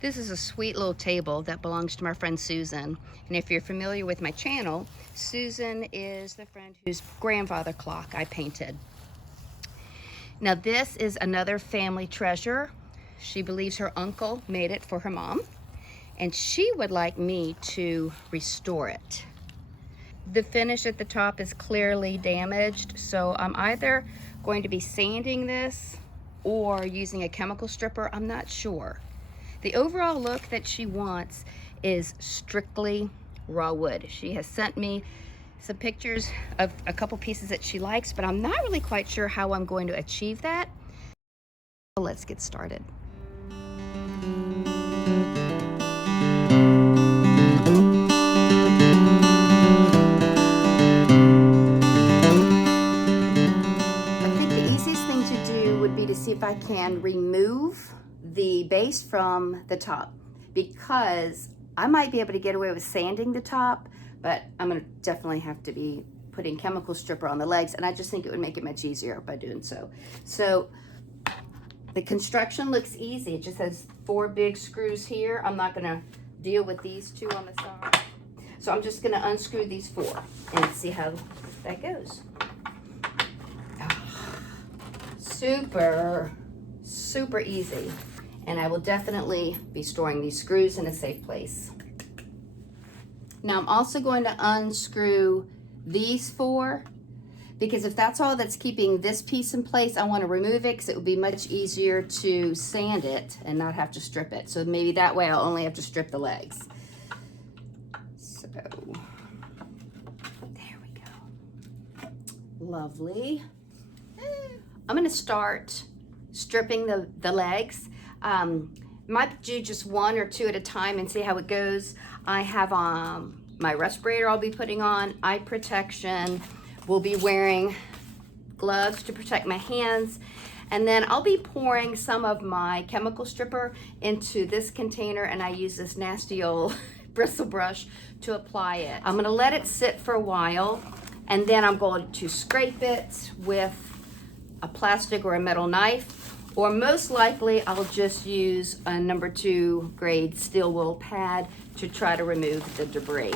This is a sweet little table that belongs to my friend Susan. And if you're familiar with my channel, Susan is the friend whose grandfather clock I painted. Now this is another family treasure. She believes her uncle made it for her mom, and she would like me to restore it. The finish at the top is clearly damaged, so I'm either going to be sanding this or using a chemical stripper. I'm not sure. The overall look that she wants is strictly raw wood. She has sent me some pictures of a couple pieces that she likes, but I'm not really quite sure how I'm going to achieve that. So let's get started. I think the easiest thing to do would be to see if I can remove the base from the top, because I might be able to get away with sanding the top, but I'm gonna definitely have to be putting chemical stripper on the legs, and I just think it would make it much easier by doing so. So the construction looks easy. It just has 4 big screws here. I'm not gonna deal with these 2 on the side. So I'm just gonna unscrew these 4 and see how that goes. Super, super easy. And I will definitely be storing these screws in a safe place. Now I'm also going to unscrew these 4, because if that's all that's keeping this piece in place, I want to remove it because it would be much easier to sand it and not have to strip it. So maybe that way I'll only have to strip the legs. So there we go. Lovely. I'm going to start stripping the legs. Might do just 1 or 2 at a time and see how it goes. I have my respirator I'll be putting on, eye protection. We'll be wearing gloves to protect my hands. And then I'll be pouring some of my chemical stripper into this container, and I use this nasty old bristle brush to apply it. I'm gonna let it sit for a while, and then I'm going to scrape it with a plastic or a metal knife. Or most likely, I'll just use a number 2 grade steel wool pad to try to remove the debris.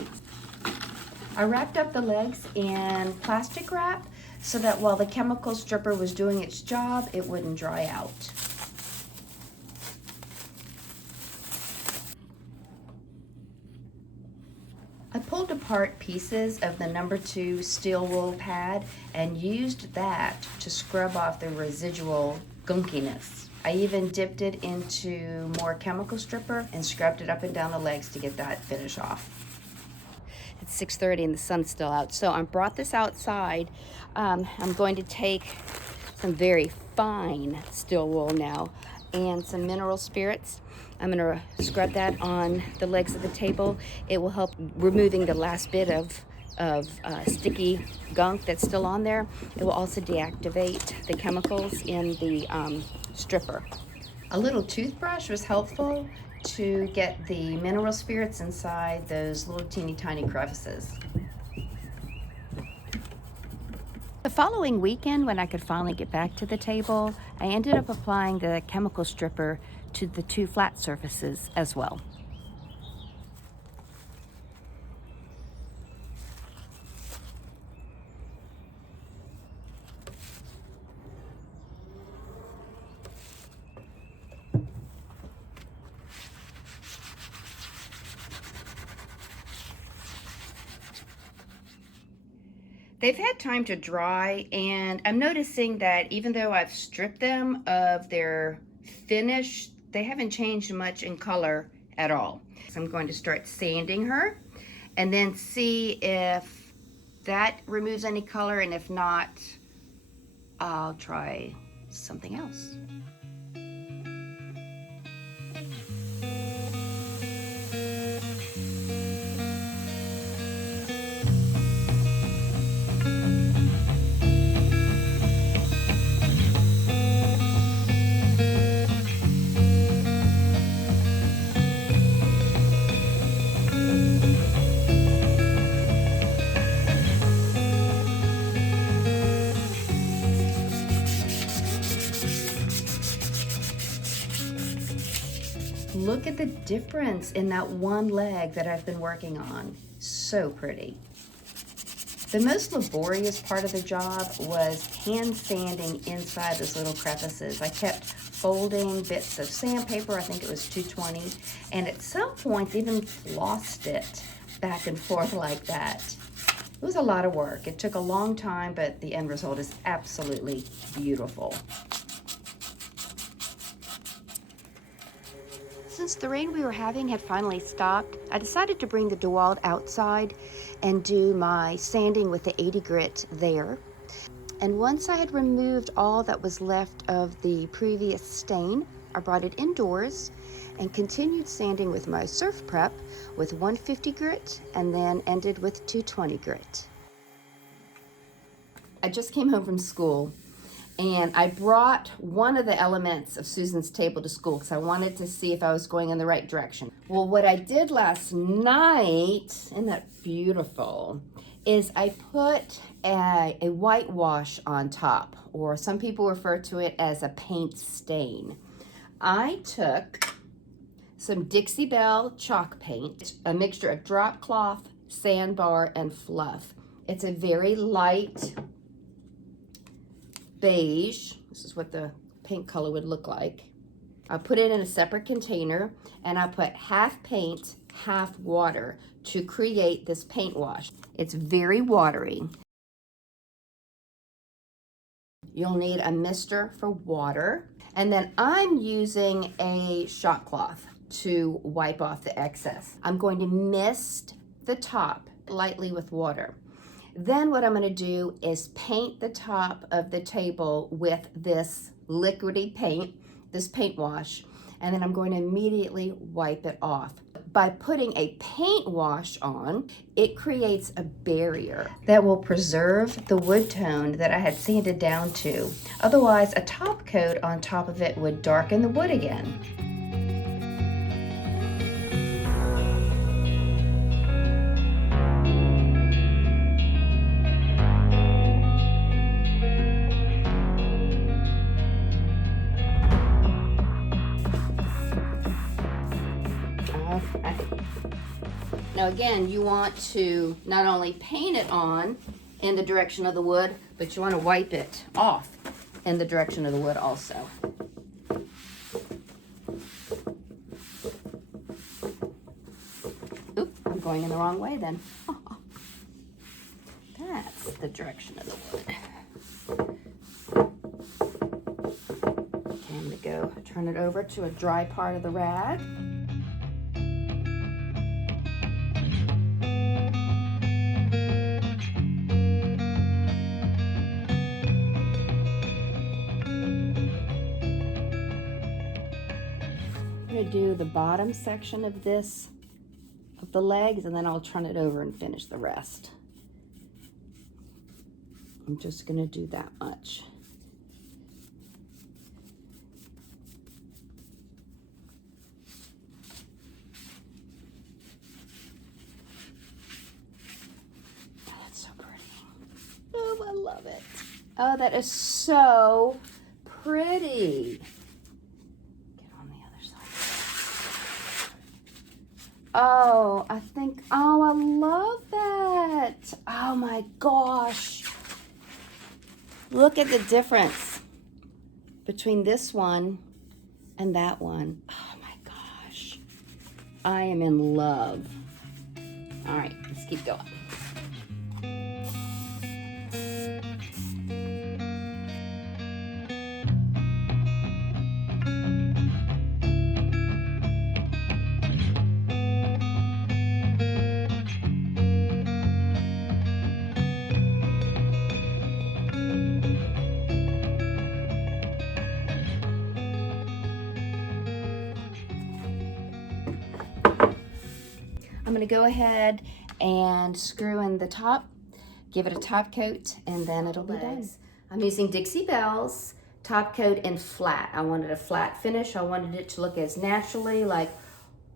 I wrapped up the legs in plastic wrap so that while the chemical stripper was doing its job, it wouldn't dry out. I pulled apart pieces of the number 2 steel wool pad and used that to scrub off the residual gunkiness. I even dipped it into more chemical stripper and scrubbed it up and down the legs to get that finish off. It's 6:30 and the sun's still out, so I brought this outside. I'm going to take some very fine steel wool now and some mineral spirits. I'm going to scrub that on the legs of the table. It will help removing the last bit of sticky gunk that's still on there. It will also deactivate the chemicals in the stripper. A little toothbrush was helpful to get the mineral spirits inside those little teeny tiny crevices. The following weekend, when I could finally get back to the table, I ended up applying the chemical stripper to the 2 flat surfaces as well. They've had time to dry, and I'm noticing that even though I've stripped them of their finish, they haven't changed much in color at all. So I'm going to start sanding her and then see if that removes any color, and if not, I'll try something else. Look at the difference in that one leg that I've been working on. So pretty. The most laborious part of the job was hand sanding inside those little crevices. I kept folding bits of sandpaper, I think it was 220, and at some points even flossed it back and forth like that. It was a lot of work. It took a long time, but the end result is absolutely beautiful. Since the rain we were having had finally stopped, I decided to bring the Dewalt outside and do my sanding with the 80 grit there. And once I had removed all that was left of the previous stain, I brought it indoors and continued sanding with my SurfPrep with 150 grit and then ended with 220 grit. I just came home from school and I brought one of the elements of Susan's table to school because I wanted to see if I was going in the right direction. Well, what I did last night, isn't that beautiful, is I put a whitewash on top, or some people refer to it as a paint stain. I took some Dixie Belle Chalk Paint, a mixture of drop cloth, sandbar, and fluff. It's a very light beige. This is what the paint color would look like. I put it in a separate container and I put half paint, half water to create this paint wash. It's very watery. You'll need a mister for water, and then I'm using a shop cloth to wipe off the excess. I'm going to mist the top lightly with water. Then what I'm going to do is paint the top of the table with this liquidy paint, this paint wash, and then I'm going to immediately wipe it off. By putting a paint wash on, it creates a barrier that will preserve the wood tone that I had sanded down to. Otherwise, a top coat on top of it would darken the wood again. Now again, you want to not only paint it on in the direction of the wood, but you want to wipe it off in the direction of the wood also. Oop, I'm going in the wrong way then. That's the direction of the wood. Okay, I'm going to go turn it over to a dry part of the rag. I'm going to do the bottom section of this, of the legs, and then I'll turn it over and finish the rest. I'm just going to do that much. Oh, that's so pretty. Oh, I love it. Oh, that is so pretty. Oh, I love that. Oh my gosh. Look at the difference between this one and that one. Oh my gosh. I am in love. All right, let's keep going. I'm going to go ahead and screw in the top, give it a top coat, and then it'll be done. I'm using Dixie Belle's top coat in flat. I wanted a flat finish. I wanted it to look as naturally like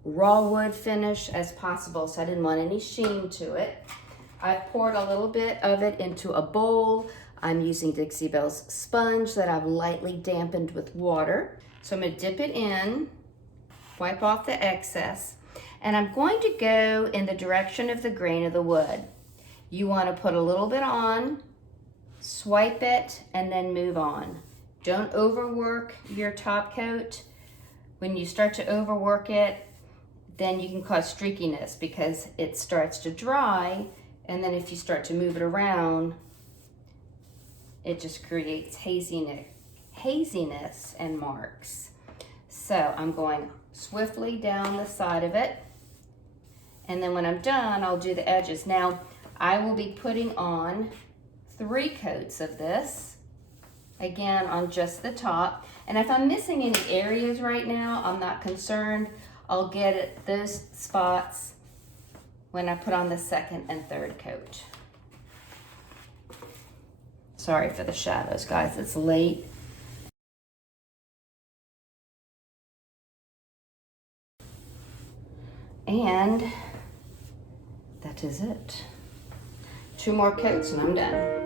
raw wood finish as possible, so I didn't want any sheen to it. I've poured a little bit of it into a bowl. I'm using Dixie Belle's sponge that I've lightly dampened with water. So I'm going to dip it in. wipe off the excess, and I'm going to go in the direction of the grain of the wood. You want to put a little bit on, swipe it, and then move on. Don't overwork your top coat. When you start to overwork it, then you can cause streakiness because it starts to dry, and then if you start to move it around, it just creates haziness and marks. So I'm going swiftly down the side of it, and then when I'm done, I'll do the edges. Now, I will be putting on 3 coats of this, again on just the top. And if I'm missing any areas right now, I'm not concerned. I'll get at those spots when I put on the 2nd and 3rd coat. Sorry for the shadows, guys, it's late. And that is it. 2 more coats and I'm done.